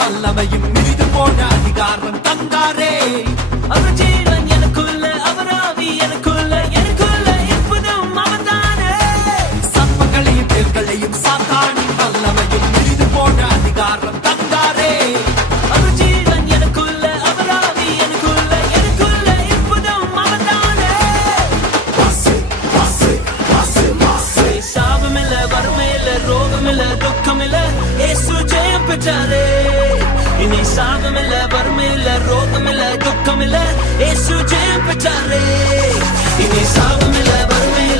வல்லமையும் மிதித்து போன அதிகாரம் தந்தாரே. அவர் ஜீவன் எனக்குள்ள, அவர் ஆவி எனக்குள்ள, எனக்குள்ள இருப்பதும் அவர்தானே. சர்ப்பங்களையும் தேள்களையும் சாத்தானின் வல்லமையும் மிதித்து போன அதிகாரம் தந்தாரே. அவர் ஜீவன் எனக்குள்ள, அவர் ஆவி எனக்குள்ள, எனக்குள்ள இருப்பதும் அவர்தானே. சாபமில்ல, வறுமையில்ல, ரோகமில்ல, துக்கமில்ல, இயேசு ஜெயம் பெற்றாரே. இனி சாபமில்ல, வறுமையில்ல, ரோகமில்ல, துக்கமில்ல, இயேசு ஜெயம் பெற்றாரே. இனி சாபமில்ல, வறுமையில்ல,